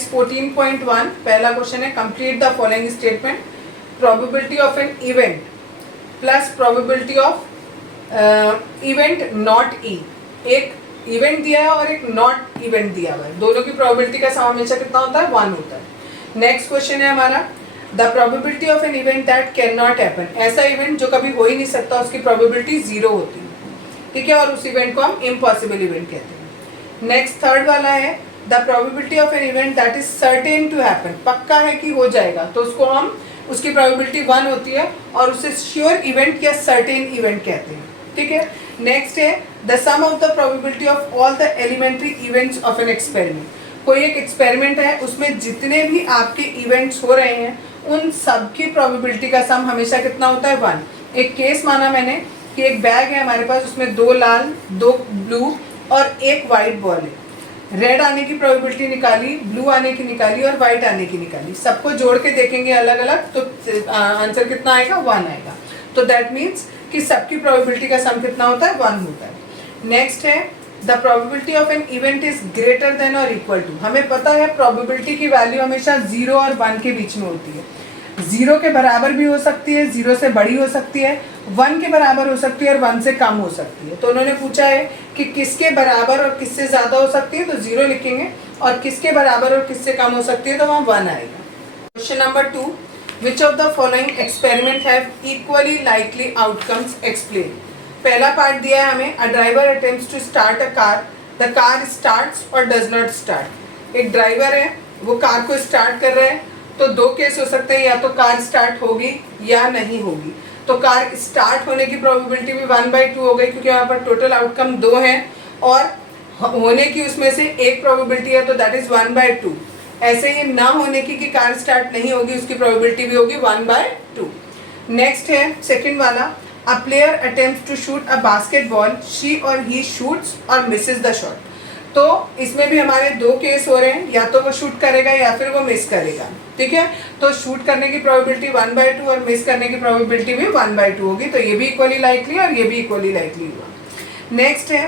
Exercise 14.1 पहला question है, complete the following statement, probability of an event plus probability of event not E. एक event दिया है और एक नॉट इवेंट दिया हुआ है, दोनों की प्रोबेबिलिटी का सम हमेशा कितना होता है, 1 होता है। नेक्स्ट क्वेश्चन है हमारा, the probability of an event that can not happen, ऐसा इवेंट जो कभी हो ही नहीं सकता उसकी प्रोबेबिलिटी 0 होती है, ठीक है, और उस इवेंट को हम इम्पॉसिबल इवेंट कहते हैं। नेक्स्ट थर्ड वाला है, the probability of an event that is certain to happen, पक्का है कि हो जाएगा, तो उसको हम उसकी प्रोबेबिलिटी 1 होती है और उसे श्योर इवेंट या सर्टेन इवेंट कहते हैं, ठीक है। नेक्स्ट है, the sum of the probability of all the elementary events of an experiment, कोई एक एक्सपेरिमेंट है उसमें जितने भी आपके इवेंट्स हो रहे हैं उन सब की प्रोबेबिलिटी का सम हमेशा कितना होता है, 1। एक केस माना मैंने कि एक बैग है हमारे पास, उसमें 2 लाल 2 ब्लू और एक वाइट बॉल है, रेड आने की प्रोबेबिलिटी निकाली, ब्लू आने की निकाली और वाइट आने की निकाली, सबको जोड़ के देखेंगे अलग अलग तो आंसर कितना आएगा, 1 आएगा। तो दैट मीन्स कि सबकी प्रोबेबिलिटी का सम कितना होता है, 1 होता है। नेक्स्ट है, the probability of an event is greater than और इक्वल टू, हमें पता है प्रोबेबिलिटी की वैल्यू हमेशा 0 और 1 के बीच में होती है, 0 के बराबर भी हो सकती है, 0 से बड़ी हो सकती है, 1 के बराबर हो सकती है और 1 से कम हो सकती है। तो उन्होंने पूछा है कि किसके बराबर और किससे ज़्यादा हो सकती है, तो 0 लिखेंगे, और किसके बराबर और किससे कम हो सकती है तो वहाँ 1 आएगा। Question number 2, which of the following experiment have equally likely outcomes explain. पहला पार्ट दिया है हमें, a driver attempts to start a car, the car starts और डज नॉट स्टार्ट। एक ड्राइवर है, वो कार को स्टार्ट कर रहा है, तो 2 केस हो सकते हैं, या तो कार स्टार्ट होगी या नहीं होगी। तो कार स्टार्ट होने की प्रोबेबिलिटी भी 1/2 हो गई, क्योंकि यहाँ पर टोटल आउटकम 2 हैं और होने की उसमें से एक प्रोबेबिलिटी है, तो दैट इज 1/2। ऐसे ही ना होने की कि कार स्टार्ट नहीं होगी, उसकी प्रोबेबिलिटी भी होगी 1/2। नेक्स्ट है सेकंड वाला, a player attempts to shoot a basketball, she और ही शूट्स और मिसेस द शॉट। तो इसमें भी हमारे 2 केस हो रहे हैं, या तो वो शूट करेगा या फिर वो मिस करेगा, ठीक है। तो शूट करने की प्रोबेबिलिटी 1/2 और मिस करने की प्रोबेबिलिटी भी 1/2 होगी, तो ये भी इक्वली लाइकली और ये भी इक्वली लाइकली हुआ। नेक्स्ट है,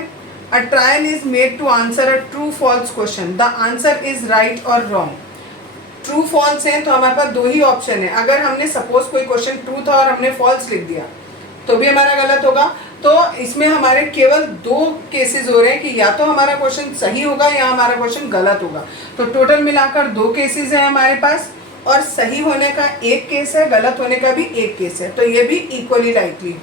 a trial is made to answer a true false question, the answer is right और रॉन्ग। ट्रू फॉल्स है तो हमारे पास 2 ही ऑप्शन है, अगर हमने सपोज कोई क्वेश्चन ट्रू था और हमने फॉल्स लिख दिया तो भी हमारा गलत होगा। तो इसमें हमारे केवल 2 केसेस हो रहे हैं कि या तो हमारा क्वेश्चन सही होगा या हमारा क्वेश्चन गलत होगा। तो टोटल मिलाकर 2 केसेस हैं हमारे पास, और सही होने का 1 केस है, गलत होने का भी 1 केस है, तो ये भी इक्वली लाइकली।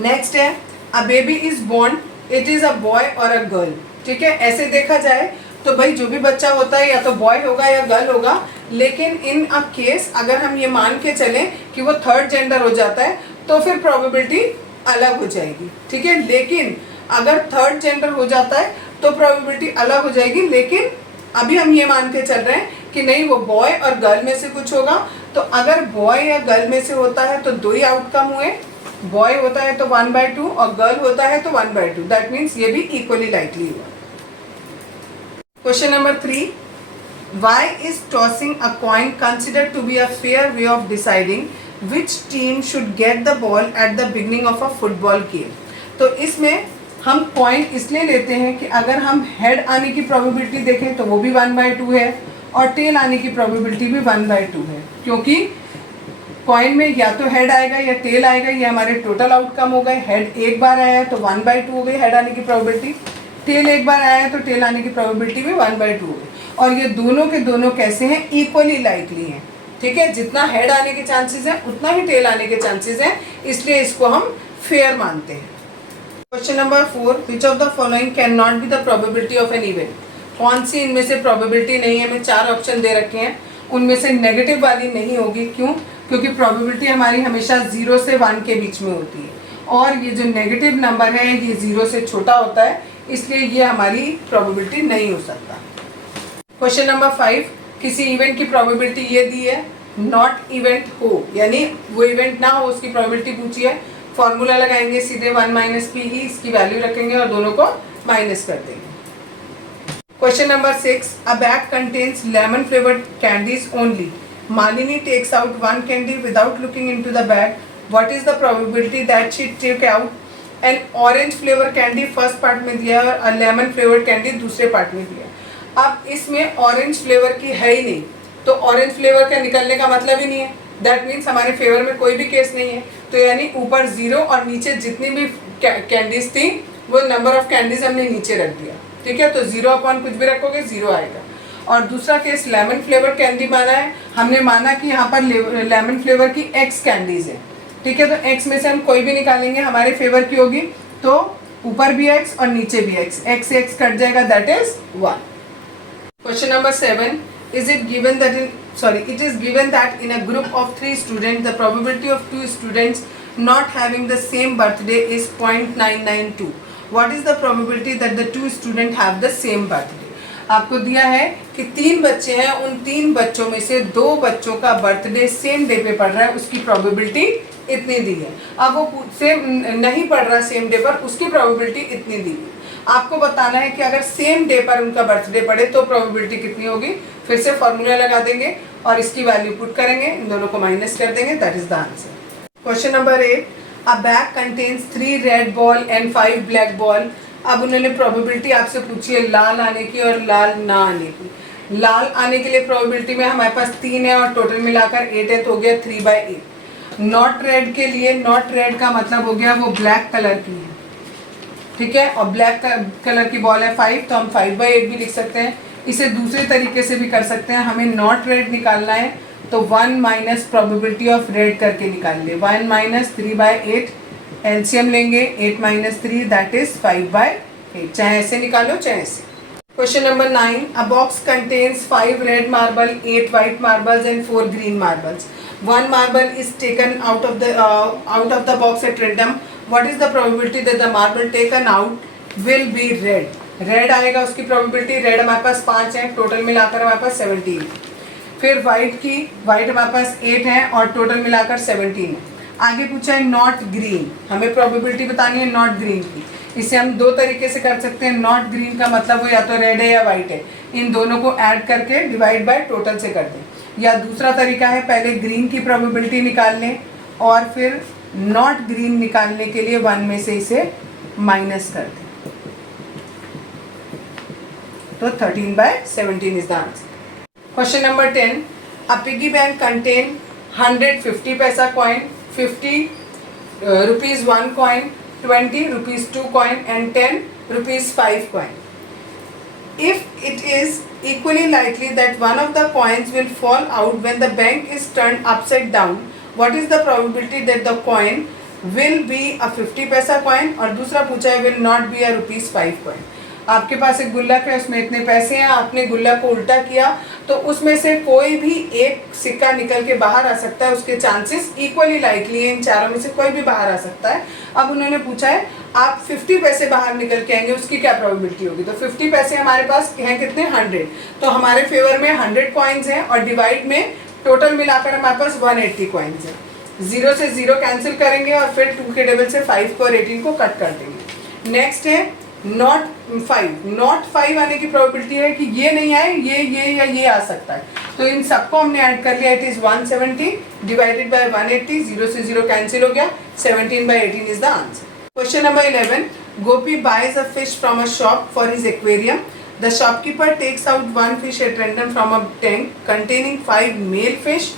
नेक्स्ट है, a baby is born, it is a boy और अ गर्ल, ठीक है। ऐसे देखा जाए तो भाई जो भी बच्चा होता है या तो बॉय होगा या गर्ल होगा, लेकिन इन अ केस अगर हम ये मान के चलें कि वो थर्ड जेंडर हो जाता है तो फिर प्रोबेबिलिटी अलग हो जाएगी, ठीक है। लेकिन अगर थर्ड जेंडर हो जाता है तो प्रोबेबिलिटी अलग हो जाएगी, लेकिन अभी हम ये मान के चल रहे हैं कि नहीं वो बॉय और गर्ल में से कुछ होगा। तो अगर बॉय या गर्ल में से होता है तो 2 ही आउटकम हुए, बॉय होता है तो 1/2 और गर्ल होता है तो 1/2, दैट मीन्स ये भी इक्वली लाइकली हुआ। Question number 3, why is tossing a coin considered to be a fair way of deciding which team should get the ball at the beginning of a football game। तो इसमें हम coin इसलिए लेते हैं कि अगर हम हेड आने की प्रोबेबिलिटी देखें तो वो भी 1/2 है और टेल आने की प्रोबेबिलिटी भी 1/2 है, क्योंकि कॉइन में या तो हेड आएगा या टेल आएगा, ये हमारे टोटल आउटकम हो गए। हेड एक बार आया है तो 1/2 हो गई हेड आने की प्रोबेबिलिटी, टेल एक बार आया है तो टेल आने की प्रोबेबिलिटी भी 1/2 हो गई। और ये दोनों के दोनों कैसे हैं, इक्वली लाइकली हैं, ठीक है। जितना हेड आने के चांसेस हैं उतना ही टेल आने के चांसेस हैं, इसलिए इसको हम फेयर मानते हैं। Question number 4, which of the following can not be the probability of an event. कौन सी इनमें से प्रोबेबिलिटी नहीं है, हमें 4 ऑप्शन दे रखे हैं, उनमें से नेगेटिव वाली नहीं होगी। क्यों? क्योंकि प्रोबेबिलिटी हमारी हमेशा 0 से 1 के बीच में होती है, और ये जो नेगेटिव नंबर है ये 0 से छोटा होता है, इसलिए ये हमारी प्रोबेबिलिटी नहीं हो सकता। क्वेश्चन नंबर 5, किसी इवेंट की प्रोबेबिलिटी ये दी है, नॉट इवेंट हो, यानी वो इवेंट ना हो उसकी प्रोबेबिलिटी पूछी है। फॉर्मूला लगाएंगे सीधे 1 - p ही, इसकी वैल्यू रखेंगे और दोनों को माइनस कर देंगे। Question number 6, a bag contains lemon flavoured candies only, Malini takes out 1 candy without looking into the bag, what is the probability that she take out an orange flavour candy first part में दिया है और lemon flavoured candy दूसरे part में दिया है। अब इसमें ऑरेंज फ्लेवर की है ही नहीं, तो ऑरेंज फ्लेवर का निकलने का मतलब ही नहीं है, दैट मीन्स हमारे फेवर में कोई भी केस नहीं है। तो यानी ऊपर 0 और नीचे जितनी भी कैंडीज थी वो नंबर ऑफ कैंडीज हमने नीचे रख दिया, ठीक है। तो 0 अपॉन कुछ भी रखोगे 0 आएगा। और दूसरा केस लेमन फ्लेवर कैंडी माना है, हमने माना कि यहाँ पर लेमन फ्लेवर की x कैंडीज है, ठीक है। तो x में से हम कोई भी निकालेंगे हमारे फेवर की होगी, तो ऊपर भी x और नीचे भी x, x से x कट जाएगा, that is 1। Question number 7, is it given that it is given that in a group of 3 students the probability of 2 students not having the same birthday is 0.992. What is the probability that the 2 students have the same birthday? आपको दिया है कि 3 बच्चे हैं, उन 3 बच्चों में से 2 बच्चों का बर्थडे सेम डे पे पड़ रहा है, उसकी प्रोबेबिलिटी इतनी दी है। अब वो सेम नहीं पड़ रहा सेम डे पर, उसकी प्रोबेबिलिटी इतनी दी है। आपको बताना है कि अगर सेम डे पर उनका बर्थडे पड़े तो प्रोबेबिलिटी कितनी होगी। फिर से फॉर्मूला लगा देंगे और इसकी वैल्यू पुट करेंगे, इन दोनों को माइनस कर देंगे, that is the answer. Question number 8, a bag contains 3 red ball and 5 black ball. अब उन्होंने प्रोबेबिलिटी आपसे पूछी है लाल आने की और लाल ना आने की। लाल आने के लिए प्रोबेबिलिटी में हमारे पास 3 है और टोटल मिलाकर 8 है, तो हो गया 3/8। नॉट रेड के लिए, नॉट रेड का मतलब हो गया वो ब्लैक कलर की है, ठीक है, और ब्लैक कलर की बॉल है 5, तो हम 5/8 भी लिख सकते हैं। इसे दूसरे तरीके से भी कर सकते हैं, हमें नॉट रेड निकालना है तो 1 माइनस प्रोबेबिलिटी ऑफ रेड करके निकालेंगे, 1 माइनस 3/8, एलसीएम लेंगे 8 माइनस 3 दैट इज 5/8। चाहे ऐसे निकालो चाहे ऐसे। Question number 9, a box contains 5 red marble, 8 white marbles and 4 green marbles. 1 marble is taken out of the box at random. What is the probability that the marble taken out will be red? Red आएगा उसकी probability, red हमारे पास 5 है, total मिलाकर हमारे पास 17। फिर white की, white हमारे पास 8 है और टोटल मिलाकर 17 है। आगे पूछा है नॉट ग्रीन, हमें प्रोबेबिलिटी बतानी है नॉट ग्रीन की। इसे हम 2 तरीके से कर सकते हैं, नॉट ग्रीन का मतलब वो या तो रेड है या वाइट है, इन दोनों को ऐड करके डिवाइड बाय टोटल से कर दें। या दूसरा तरीका है पहले ग्रीन की प्रोबेबिलिटी निकाल लें और फिर नॉट ग्रीन निकालने के लिए 1 में से इसे माइनस कर दें, तो 13/17 is the answer. Question number 10, a piggy bank contain 100 50 पैसा coin, 50 rupees 1 coin, 20 rupees 2 coin and 10 rupees 5 coin. If it is equally likely that one of the coins will fall out when the bank is turned upside down, what is the probability that the coin will be a 50 पैसा coin और दूसरा पूछा है will not be a rupees 5 coin। आपके पास एक गुल्लक है, उसमें इतने पैसे हैं, आपने गुल्लक को उल्टा किया तो उसमें से कोई भी एक सिक्का निकल के बाहर आ सकता है, उसके चांसेस इक्वली लाइकली है, इन चारों में से कोई भी बाहर आ सकता है। अब उन्होंने पूछा है आप 50 पैसे बाहर निकल के आएंगे, उसकी क्या प्रोबेबिलिटी होगी। तो 50 पैसे हमारे पास हैं कितने, 100, तो हमारे फेवर में 100 कॉइन्स हैं और डिवाइड में टोटल मिलाकर हमारे पास 180 कॉइन्स हैं। 0 से 0 कैंसिल करेंगे और फिर 2 के टेबल से 5 को और 18 को कट कर देंगे। नेक्स्ट है नॉट 5, नॉट 5 आने की प्रोबेबिलिटी है कि ये नहीं आए, ये या ये आ सकता है, तो इन सबको हमने ऐड कर लिया, इट इज 170 डिवाइडेड बाय 180, 0 से 0 कैंसिल हो गया, 17/18 is the answer. Question number 11, Gopi buys a fish from a shop for his aquarium. The shopkeeper takes out 1 fish at random from a tank containing 5 male fish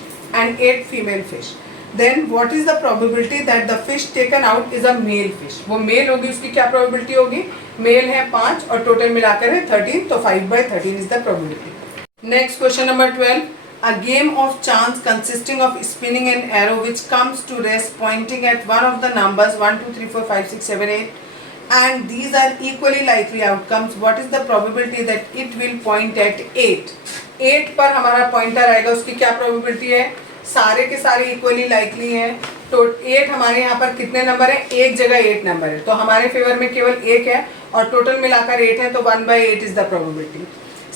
and 8 female fish. Then what is the probability that the fish taken out is a male fish? वो mail होगी, उसकी क्या probability होगी, mail है 5 और total मिलाकर है 13, तो 5/13 is the probability. Next question number 12, a game of chance consisting of spinning an arrow which comes to rest pointing at one of the numbers 1 2 3 4 5 6 7 8 and these are equally likely outcomes. What is the probability that it will point at 8? 8 पर हमारा pointer आएगा, उसकी क्या probability है, सारे के सारे equally likely हैं, तो 8 हमारे यहाँ पर कितने नंबर है, एक जगह 8 नंबर है, तो हमारे फेवर में केवल 1 है और टोटल मिलाकर 8 है, तो 1/8 इज द प्रोबेबिलिटी।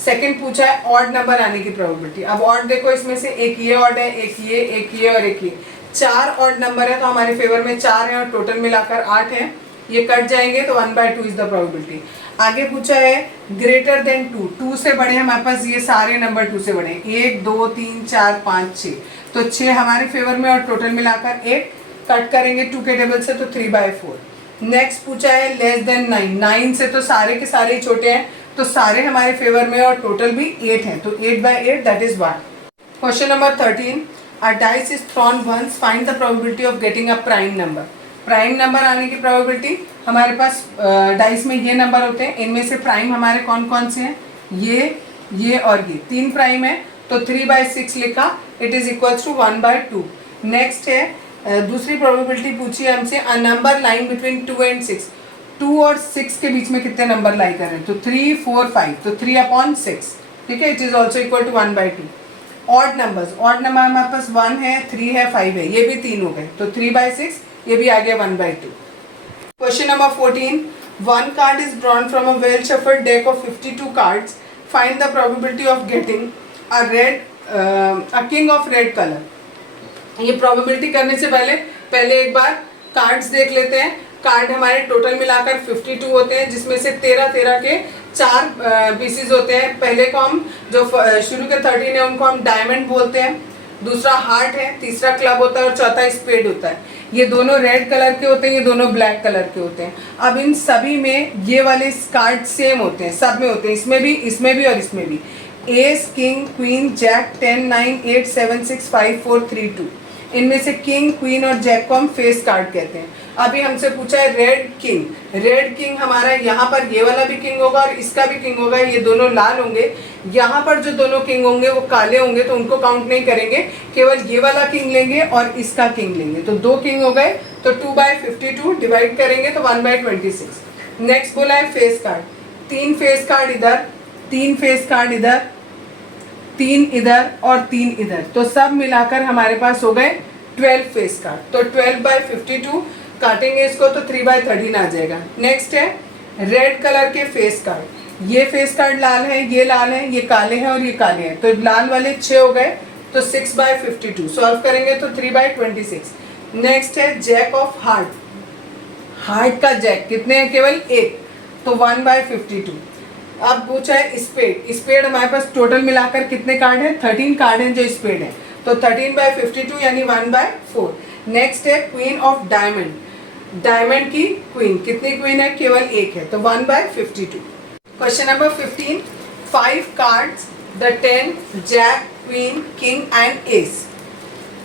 सेकंड पूछा है ऑड नंबर आने की प्रोबेबिलिटी। अब ऑड देखो, इसमें से एक ये ऑड है, एक ये और एक ये, 4 ऑड नंबर है, तो हमारे फेवर में 4 है और टोटल मिलाकर 8 है, ये कट जाएंगे तो 1/2 इज द प्रोबेबिलिटी। आगे पूछा है ग्रेटर देन 2, 2 से बड़े हमारे पास ये सारे नंबर 2 से बड़े, 1 2 3 4 5 6, तो 6 हमारे फेवर में और टोटल मिलाकर 8, कट करेंगे 2 के टेबल से तो 3/4। नेक्स्ट पूछा है लेस देन 9, 9 से तो सारे के सारे छोटे हैं, तो सारे हमारे फेवर में और टोटल भी 8 हैं, तो 8/8 that is 1. Question number 13, a dice is thrown once, find the probability of getting a prime number. Prime number आने की प्रोबेबिलिटी, हमारे पास डाइस में ये नंबर होते हैं, इनमें से प्राइम हमारे कौन कौन से हैं, ये और ये 3 प्राइम है, तो 3/6 लिखा, it is equals to 1/2. Next है दूसरी प्रोबेबिलिटी पूछी है हमसे, a number line between 2 and 6. 2 और 6 के बीच में कितने नंबर लाई कर रहे हैं, तो 3, 4, 5, तो 3/6. ठीक है, it is also equal to 1/2. Odd numbers, odd number हमारे पास 1 है, 3 है, 5 है, ये भी 3 हो गए, तो 3/6, ये भी आ गया 1/2. Question number 14, one card is drawn from a well shuffled deck of 52 cards, find the probability of getting a king of red colour. ये प्रोबेबिलिटी करने से पहले एक बार कार्ड्स देख लेते हैं. कार्ड हमारे टोटल मिलाकर 52 होते हैं, जिसमें से 13 के 4 पीसीज होते हैं. पहले को हम जो शुरू के 13 है उनको हम डायमंड बोलते हैं, दूसरा हार्ट है, तीसरा क्लब होता है और चौथा स्पेड होता है. ये दोनों रेड कलर के होते हैं, ये दोनों ब्लैक कलर के होते हैं. अब इन सभी में ये वाले कार्ड सेम होते हैं, सब में होते हैं, इसमें भी और इसमें भी. Ace, king, queen, jack, 10, 9, 8, 7, 6, 5, 4, 3, 2. इनमें से किंग, क्वीन और जैक को हम फेस कार्ड कहते हैं. अभी हमसे पूछा है रेड किंग. रेड किंग हमारा यहाँ पर ये वाला भी किंग होगा और इसका भी किंग होगा, ये दोनों लाल होंगे. यहाँ पर जो दोनों किंग होंगे वो काले होंगे, तो उनको काउंट नहीं करेंगे, केवल ये वाला किंग लेंगे और इसका किंग लेंगे. तो 2 किंग हो गए, तो 2/52 डिवाइड करेंगे तो 1/26. नेक्स्ट बोला है फेस कार्ड. 3 फेस कार्ड इधर, 3 फेस कार्ड इधर, 3 इधर और 3 इधर, तो सब मिलाकर हमारे पास हो गए 12 फेस कार्ड. तो 12/52 काटेंगे इसको तो 3/13 आ जाएगा. नेक्स्ट है रेड कलर के फेस कार्ड. ये फेस कार्ड लाल है, ये लाल है, ये काले हैं और ये काले हैं, तो लाल वाले 6 हो गए, तो 6/52. सॉल्व करेंगे तो 3/26. नेक्स्ट है जैक ऑफ हार्ट. हार्ट का जैक कितने हैं, केवल 1, तो 1/52. अब पूछा है स्पेड. स्पेड हमारे पास टोटल मिलाकर कितने कार्ड हैं, 13 कार्ड हैं जो स्पेड है, तो 13/52 यानी 1/4. नेक्स्ट है क्वीन ऑफ डायमंड. डायमंड की क्वीन, कितनी क्वीन है, केवल 1 है, तो 1/52. Question number 15, 5 cards, the 10, jack, queen, king and ace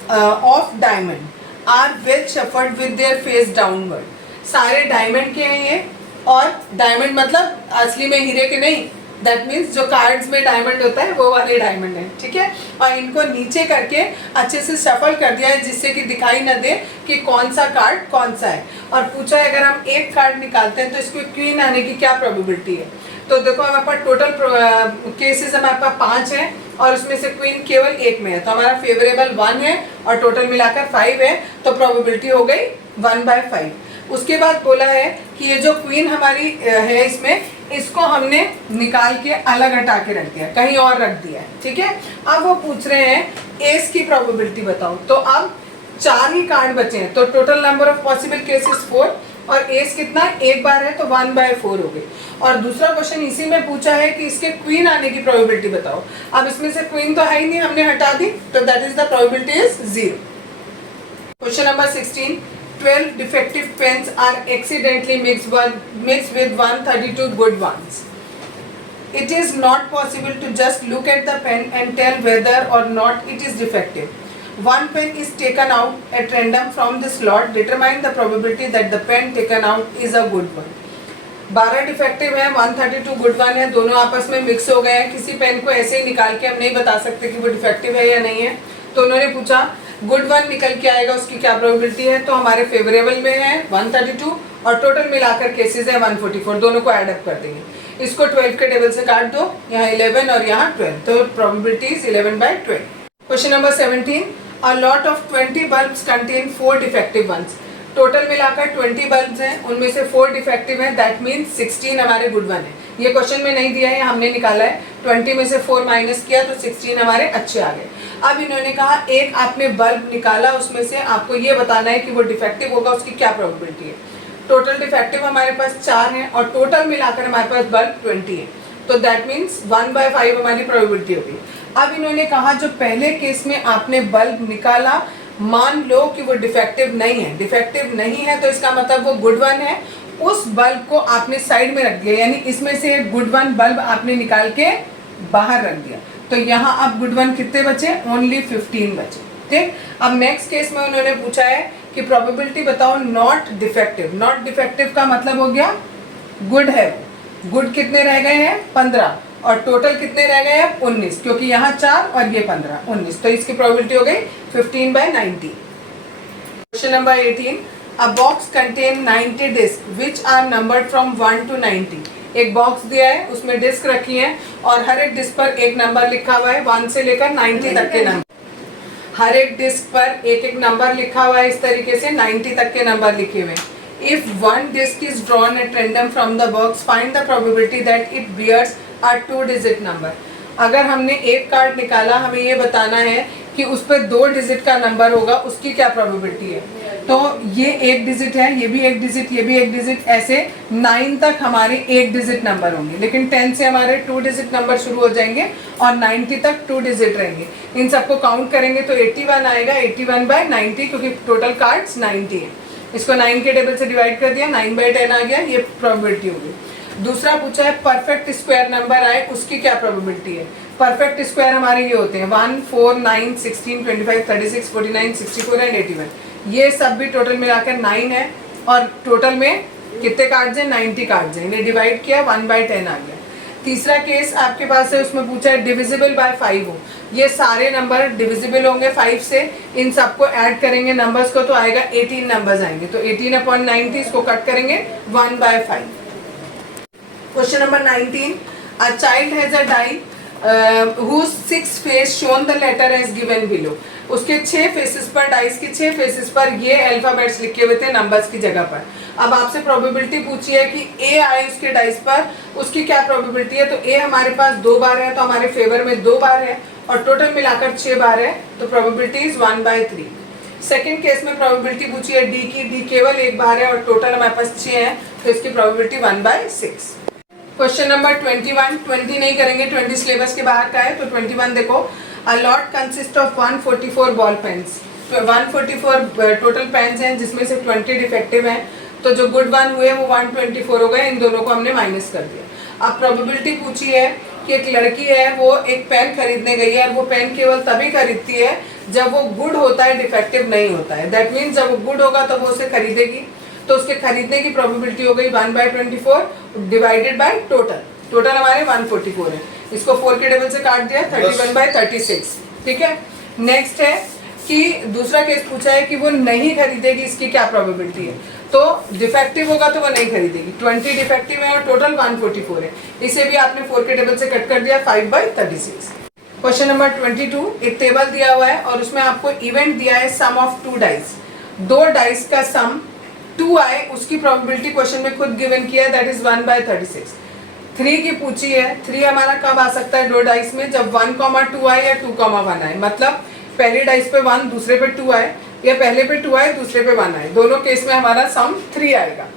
of diamond are well shuffled with their face downward. सारे डायमंड के हैं ये, और डायमंड मतलब असली में हीरे के नहीं, दैट मीन्स जो कार्ड्स में डायमंड होता है वो वाले डायमंड है. ठीक है, और इनको नीचे करके अच्छे से शफल कर दिया है, जिससे कि दिखाई न दे कि कौन सा कार्ड कौन सा है. और पूछा है अगर हम एक कार्ड निकालते हैं तो इसको क्वीन आने की क्या प्रोबेबिलिटी है. तो देखो हमारे पास टोटल केसेस हमारे पास 5 है और उसमें से क्वीन केवल 1 में है, तो हमारा फेवरेबल 1 है और टोटल मिलाकर 5 है, तो प्रोबेबिलिटी हो गई 1/5. उसके बाद बोला है कि ये जो क्वीन हमारी है इसमें, इसको हमने निकाल के अलग हटा के रख दिया, कहीं और रख दिया है. ठीक है, अब वो पूछ रहे हैं एस की प्रोबेबिलिटी बताओ. तो अब 4 ही कार्ड बचे हैं, तो total number of possible cases 4 और एस कितना, एक बार है, तो 1/4 हो गई. और दूसरा क्वेश्चन इसी में पूछा है कि इसके क्वीन आने की प्रोबेबिलिटी बताओ. अब इसमें से क्वीन तो है ही नहीं, हमने हटा दी, तो that is the probability is 0. Question number 16, 12 defective pens are accidentally mixed with 132 good ones. It is not possible to just look at the pen and tell whether or not it is defective. One pen is taken out at random from the slot. Determine the probability that the pen taken out is a good one. 12 defective है, 132 good one है, दोनों आपस में mix हो गए हैं. किसी pen को ऐसे ही निकाल के हम नहीं बता सकते कि वो डिफेक्टिव है या नहीं है. तो उन्होंने पूछा गुड वन निकल के आएगा, उसकी क्या प्रोबेबिलिटी है. तो हमारे फेवरेबल में है 132 और टोटल मिलाकर केसेस है 144, दोनों को ऐड अप कर देंगे. इसको 12 के टेबल से काट दो, यहाँ 11 और यहाँ 12, तो probability is 11/12. Question number 17, a lot of 20 bulbs contain 4 defective ones. Total मिलाकर 20 बल्ब्स हैं, उनमें से 4 डिफेक्टिव हैं, दैट मीन्स 16 हमारे गुड वन है. ये क्वेश्चन में नहीं दिया है, हमने निकाला है. 20 में से 4 माइनस किया तो 16 हमारे अच्छे आ गए. अब इन्होंने कहा एक आपने बल्ब निकाला, उसमें से आपको ये बताना है कि वो डिफेक्टिव होगा, उसकी क्या प्रोबेबिलिटी है. टोटल डिफेक्टिव हमारे पास 4 हैं और टोटल मिलाकर हमारे पास बल्ब 20 है, तो दैट मीन्स 1/5 हमारी प्रोबेबिलिटी होगी. अब इन्होंने कहा जो पहले केस में आपने बल्ब निकाला, मान लो कि वो डिफेक्टिव नहीं है. डिफेक्टिव नहीं है तो इसका मतलब वो गुड वन है, उस बल्ब को आपने साइड में रख दिया, यानी इसमें से एक गुड वन बल्ब आपने निकाल के बाहर रख दिया, तो यहाँ अब गुड वन कितने बचे, ओनली 15 बचे। ठीक, अब नेक्स्ट केस में उन्होंने पूछा है कि प्रोबेबिलिटी बताओ नॉट डिफेक्टिव। नॉट डिफेक्टिव का मतलब हो गया गुड है, गुड कितने रह गए हैं 15 और टोटल कितने रह गए हैं 19, क्योंकि यहाँ 4 और ये 15 19, तो इसकी प्रोबेबिलिटी हो गई 15/90। Question number 18, a box contain 90 disc which are numbered from 1 to 90। एक बॉक्स दिया है, उसमें डिस्क रखी है और हर एक डिस्क पर एक नंबर लिखा हुआ है, 1 से लेकर 90 तक के नंबर। हर एक डिस्क पर एक एक नंबर लिखा हुआ है, इस तरीके से 90 तक के नंबर लिखे हुए। If one disk is drawn at random from the box, find the probability that it bears a 2-digit number। अगर हमने एक कार्ड निकाला, हमें ये बताना है कि उस पर 2 डिजिट का नंबर होगा, उसकी क्या प्रोबेबिलिटी है। तो ये 1 डिजिट है, ये भी 1 डिजिट, ये भी 1 डिजिट, ऐसे 9 तक हमारे 1 डिजिट नंबर होंगे, लेकिन 10 से हमारे 2 डिजिट नंबर शुरू हो जाएंगे और 90 तक 2 डिजिट रहेंगे। इन सबको काउंट करेंगे तो 81 आएगा, 81/90, क्योंकि टोटल कार्ड्स 90 है। इसको 9 के टेबल से डिवाइड कर दिया, 9/10 आ गया, ये प्रोबेबिलिटी होगी। दूसरा पूछा है परफेक्ट स्क्वायर नंबर आए, उसकी क्या प्रोबेबिलिटी है। परफेक्ट स्क्वायर हमारे ये होते हैं 1, 4, 9, 16, 25, 36, 49, 64 एंड 81। ये सब भी टोटल मिलाकर 9 है और टोटल में कितने कार्ड्स हैं, 90 कार्ड्स हैं। इन्हें डिवाइड किया, 1/10 आ गया। तीसरा केस आपके पास है, उसमें पूछा है डिविजिबल बाय 5 हो। ये सारे नंबर डिविजिबल होंगे 5 से, इन सबको ऐड करेंगे नंबर्स को तो आएगा 18 नंबर्स आएंगे, तो 18/90 इसको कट करेंगे 1/5। Question number 19, a child has a die whose 6 face shown the letter as given below. उसके 6 फेसेस पर, डाइस के 6 फेसेस पर ये अल्फाबेट्स लिखे हुए थे नंबर्स की जगह पर। अब आपसे प्रोबेबिलिटी पूछी है कि ए आए उसके डाइस पर, उसकी क्या प्रोबेबिलिटी है। तो ए हमारे पास 2 बार है, तो हमारे फेवर में 2 बार है और टोटल मिलाकर 6 बार है, तो प्रोबेबिलिटी इज 1/3। सेकेंड केस में प्रोबेबिलिटी पूछी है डी की, डी केवल 1 बार है और टोटल हमारे पास 6 है, तो इसकी प्रोबेबिलिटी 1/6। क्वेश्चन नंबर 21, 20 नहीं करेंगे, 20 सिलेबस के बाहर का है, तो 21 देखो, a lot consist of 144 ball pens. तो 144 टोटल पेन्स हैं, जिसमें से 20 डिफेक्टिव हैं, तो जो गुड वन हुए वो 124 हो गए, इन दोनों को हमने माइनस कर दिया। अब प्रोबेबिलिटी पूछी है कि एक लड़की है, वो एक पेन खरीदने गई है और वो पेन केवल तभी खरीदती है जब वो गुड होता है, डिफेक्टिव नहीं होता है। दैट मीन्स जब वो गुड होगा तो वो उसे खरीदेगी, तो उसके खरीदने की प्रोबेबिलिटी हो गई 1/24 डिवाइडेड बाय टोटल। टोटल हमारे 144 है, इसको 4 के टेबल से काट दिया, 31/36। ठीक है, नेक्स्ट है कि दूसरा केस पूछा है कि वो नहीं खरीदेगी, इसकी क्या प्रोबेबिलिटी है। तो डिफेक्टिव होगा तो वो नहीं खरीदेगी, 20 डिफेक्टिव है और टोटल 144 है, इसे भी आपने 4 के टेबल से कट कर दिया, 5/36। क्वेश्चन नंबर 22, एक टेबल दिया हुआ है और उसमें आपको इवेंट दिया है सम ऑफ 2 डाइस। 2 डाइस का सम 2 आए, उसकी प्रोबेबिलिटी क्वेश्चन में खुद गिवन किया है, दैट इज 1/36। 3 की पूछी है, 3 हमारा कब आ सकता है 2 डाइस में, जब 1, 2 आए या 2, 1 आए। मतलब पहले डाइस पे 1, दूसरे पे 2 आए, या पहले पे 2 आए, दूसरे पे 1 आए, दोनों केस में हमारा सम 3 आएगा।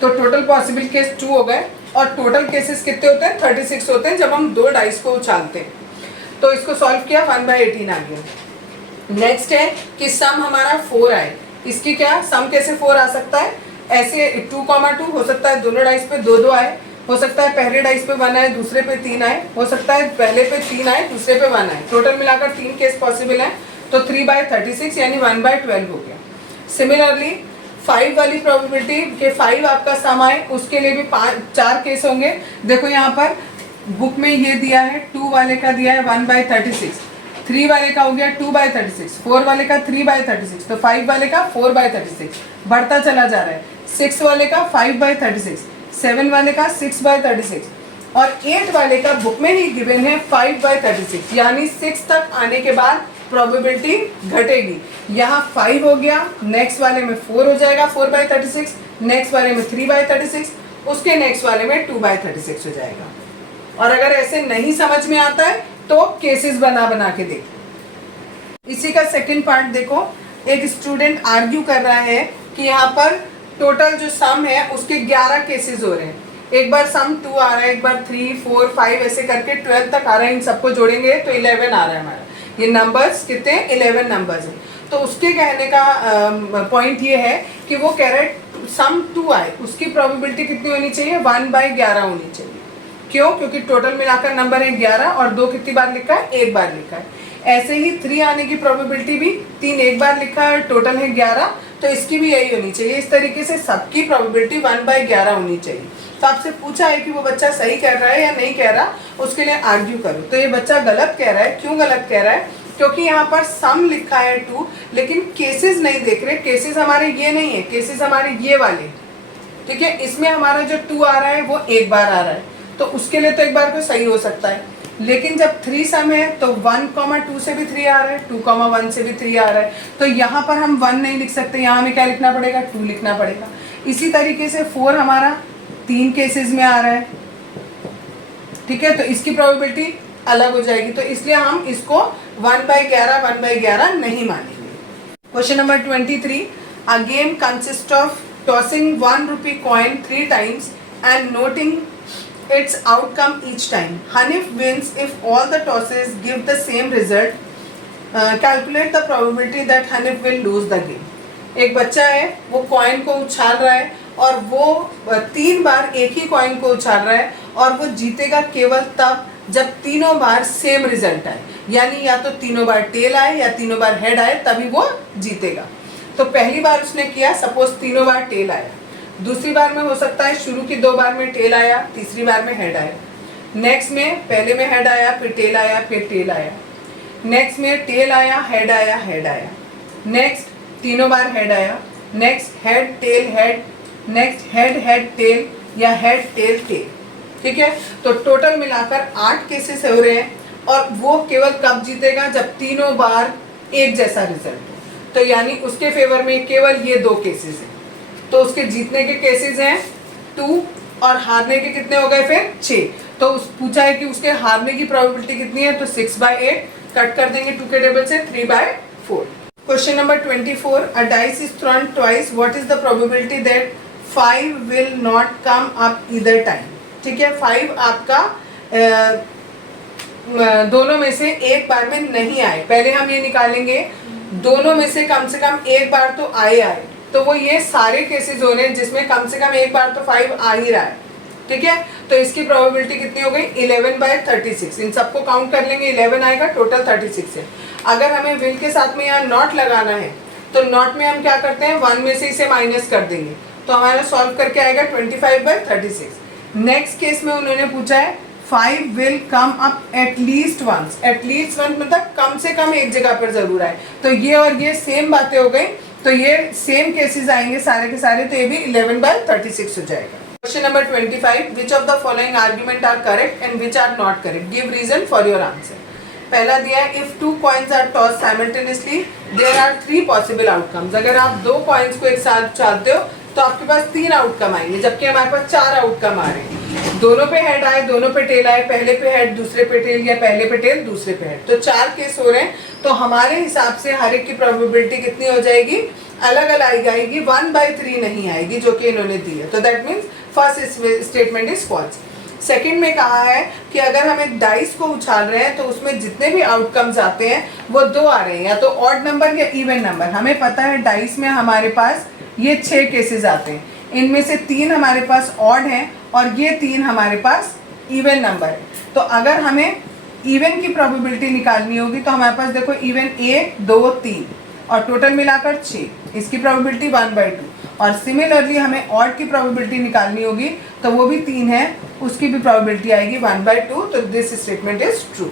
तो टोटल पॉसिबल केस 2 हो गए और टोटल केसेस कितने होते हैं, 36 होते हैं जब हम 2 डाइस को उछालते हैं। तो इसको सॉल्व किया, 1/18 आ गया। नेक्स्ट है कि सम हमारा 4 आए, इसकी क्या सम कैसे 4 आ सकता है, ऐसे 2, 2 हो सकता है दोनों डाइस पे 2 आए, हो सकता है पहले डाइस पे 1 आए, दूसरे पे 3 आए, हो सकता है पहले पे 3 आए, दूसरे पे 1 आए। टोटल मिलाकर 3 केस पॉसिबल है, तो 3/36 यानी 1/12 हो गया। सिमिलरली 5 वाली प्रोबेबिलिटी के 5 आपका सम आए, उसके लिए भी 4 केस होंगे। देखो यहाँ पर बुक में ये दिया है, 2 वाले का दिया है 1/36, 3 वाले का हो गया 2/36, 4 वाले का 3/36, तो 5 वाले का 4/36 बढ़ता चला जा रहा है। 6 वाले का 5/36, 7 वाले का 6/36 और 8 वाले का बुक में ही गिवन है 5/36, यानी 6 तक आने के बाद प्रोबेबिलिटी घटेगी। यहाँ 5 हो गया, नेक्स्ट वाले में 4 हो जाएगा 4/36, नेक्स्ट वाले में 3/36, उसके नेक्स्ट वाले में 2/36 हो जाएगा। और अगर ऐसे नहीं समझ में आता है तो केसेस बना बना के देखो। इसी का सेकंड पार्ट देखो, एक स्टूडेंट आर्ग्यू कर रहा है कि यहाँ पर टोटल जो सम है उसके 11 केसेस हो रहे हैं। एक बार सम 2 आ रहा है, एक बार 3, 4, 5 ऐसे करके 12 तक आ रहा है। इन सबको जोड़ेंगे तो 11 आ रहा है हमारा। ये नंबर्स कितने, 11 नंबर्स हैं। तो उसके कहने का पॉइंट ये है कि वो कह रहे हैं सम 2 आए उसकी प्रोबेबिलिटी कितनी होनी चाहिए, 1/11 होनी चाहिए। क्यों? क्योंकि टोटल मिलाकर नंबर है 11 और 2 कितनी बार लिखा है, एक बार लिखा है। ऐसे ही 3 आने की प्रोबेबिलिटी भी 3 एक बार लिखा है और टोटल है 11, तो इसकी भी यही होनी चाहिए। इस तरीके से सबकी प्रोबेबिलिटी 1/11 होनी चाहिए। तो आपसे पूछा है कि वो बच्चा सही कह रहा है या नहीं कह रहा, उसके लिए आर्ग्यू करो। तो ये बच्चा गलत कह रहा है। क्यों गलत कह रहा है? क्योंकि यहाँ पर सम लिखा है 2, लेकिन केसेस नहीं देख रहे। केसेस हमारे ये नहीं है, केसेस हमारे ये वाले, ठीक है। इसमें हमारा जो 2 आ रहा है वो एक बार आ रहा है, तो उसके लिए तो एक बार को सही हो सकता है। लेकिन जब 3 सम है तो 1,2 से भी 3 आ रहा है, 2,1 से भी 3 आ रहा है, तो यहाँ पर हम 1 नहीं लिख सकते, यहाँ हमें क्या लिखना पड़ेगा, 2 लिखना पड़ेगा। इसी तरीके से 4 हमारा 3 केसेस में आ रहा है, ठीक है, तो इसकी प्रोबेबिलिटी अलग हो जाएगी। तो इसलिए हम इसको 1/11 नहीं मानेंगे। Question number 23, a game consist of tossing 1 rupee coin 3 times and noting its outcome each time. Hanif wins if all the tosses give the same result. Calculate the probability that Hanif will lose the game. एक बच्चा है, वो coin को उछाल रहा है और वो 3 बार एक ही कॉइन को उछाल रहा है और वो जीतेगा केवल तब जब तीनों बार सेम रिजल्ट आए, यानी या तो तीनों बार टेल आए या तीनों बार हेड आए, तभी वो जीतेगा। तो पहली बार उसने किया, सपोज तीनों बार टेल आया, दूसरी बार में हो सकता है शुरू की 2 बार में टेल आया, तीसरी बार में हेड आया, नेक्स्ट में पहले में हेड आया, फिर टेल आया, फिर टेल आया, नेक्स्ट में टेल आया, हेड आया, हेड आया, नेक्स्ट तीनों बार हेड आया, next head tail head, next head head tail या हेड टेल टेल, ठीक है। तो टोटल मिलाकर 8 केसेस हो रहे हैं और वो केवल कब जीतेगा, जब तीनों बार एक जैसा रिजल्ट हो। तो यानी उसके फेवर में केवल ये 2 केसेस हैं, तो उसके जीतने के केसेस हैं 2 और हारने के कितने हो गए फिर 6। तो पूछा है कि उसके हारने की प्रोबेबिलिटी कितनी है, तो 6/8 कट कर देंगे 2 के टेबल से, 3/4। Question number 24, a dice is throne twice, what is the probability that 5 will not come up either time, ठीक है। 5 आपका दोनों में से एक बार में नहीं आए। पहले हम ये निकालेंगे दोनों में से कम एक बार तो आए, तो वो ये सारे केसेस हो रहे हैं जिसमें कम से कम एक बार तो 5 आ ही रहा है, ठीक है। तो इसकी प्रोबेबिलिटी कितनी हो गई, 11/36। इन सबको काउंट कर लेंगे, 11 आएगा, टोटल 36 है। अगर हमें विल के साथ में यहाँ नॉट लगाना है तो नॉट में हम क्या करते हैं, 1 में से इसे माइनस कर देंगे, तो हमारा सॉल्व करके आएगा 25/36। नेक्स्ट केस में उन्होंने पूछा है 5 will come up at least once. At least once मतलब कम से कम एक जगह पर जरूर आए। तो ये और ये सेम बातें हो गई, तो ये सेम केसेस आएंगे सारे के सारे, तो ये भी 11/36 हो जाएगा। Question number 25, which of the following argument are correct and which are not correct, give reason for your answer. पहला दिया है, if 2 coins are tossed simultaneously there are 3 possible outcomes। अगर आप 2 कॉइन्स को एक साथ उछालते हो तो आपके पास 3 आउटकम आएंगे, जबकि हमारे पास 4 आउटकम आ रहे हैं। दोनों पे हेड आए, दोनों पे टेल आए, पहले पे हेड दूसरे पे टेल या पहले पे टेल दूसरे पे हेड, तो 4 केस हो रहे हैं। तो हमारे हिसाब से हर एक की प्रोबेबिलिटी कितनी हो जाएगी, अलग अलग आएगी, 1/3 नहीं आएगी जो कि इन्होंने दी है। तो that means first statement is false. Second में कहा है कि अगर हम एक डाइस को उछाल रहे हैं तो उसमें जितने भी आउटकम्स आते हैं वो 2 आ रहे हैं, या तो ऑड नंबर या इवन नंबर। हमें पता है डाइस में हमारे पास ये 6 केसेस आते हैं, इनमें से 3 हमारे पास ऑड हैं और ये 3 हमारे पास इवन नंबर है। तो अगर हमें इवन की प्रोबेबिलिटी निकालनी होगी तो हमारे पास देखो इवन 1 2 3 और टोटल मिलाकर 6, इसकी प्रोबेबिलिटी 1/2। और सिमिलरली हमें ऑड की प्रोबेबिलिटी निकालनी होगी तो वो भी 3 है, उसकी भी प्रोबेबिलिटी आएगी 1/2। तो दिस स्टेटमेंट इज ट्रू।